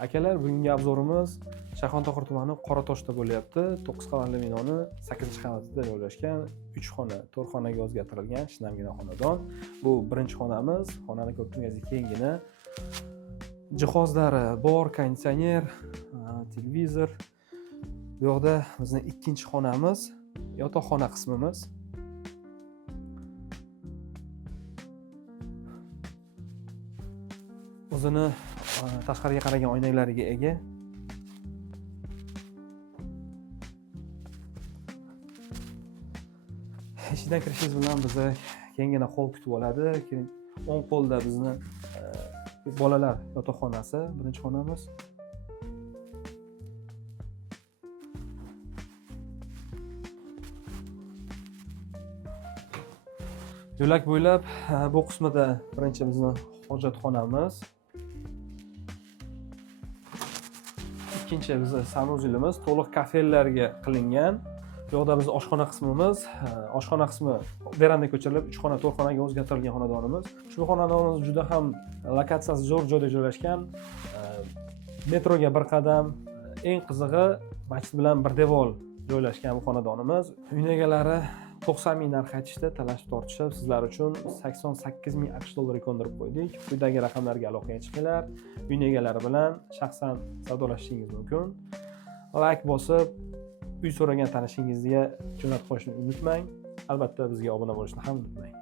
Akalar, bugungi obzorimiz Shayxontohur tumani Qoratoshda bo'lyapti. 9 qavatli binoni 8-qavatida joylashgan 3 xona, 4 xonaga o'zgartirilgan shinamgina xonadon. Bu birinchi xonamiz. Xonani ko'rdingiz, kengina. Jihozlari bor, konditsioner, televizor. Bu yoqda bizning ikkinchi xonamiz, yotoqxona qismimiz. O'zini tashqariga qaragan oynaklariga ega. Eshikdan kirishingiz bilan bizni kengina hol kutib oladi. Keyin o'ng qo'lda bizni bolalar yotoqxonasi, birinchi xonamiz. Yo'lak bo'ylab bu qismida birinchi bizni hojatxonamiz. Ikkinchi bizni sanuzilimiz to'liq kafellarga qilingan. Bu yoqda biz oshxona qismimiz, oshxona qismi veranda ko'chirilib 3 xona 4 xonaga o'zgartirilgan xonadonimiz. Ushbu xonadonimiz juda ham lokatsiyasi zo'r joyda joylashgan. Metroga bir qadam, eng qizig'i masjid bilan bir devor joylashgan bu xonadonimiz. Uy egalari 90 ming narx aytishdi, talashib tortishib, sizlar uchun 88 ming AQSh dollariga ko'ndirib qo'ydik. Quyidagi raqamlarga aloqaga chiqinglar. Uy egalari bilan shaxsan savdolashishingiz mumkin. Like bosib, uy so'ragan tanishingizga jo'natib qo'yishni unutmang. Albatta bizga obuna bo'lishni ham unutmang.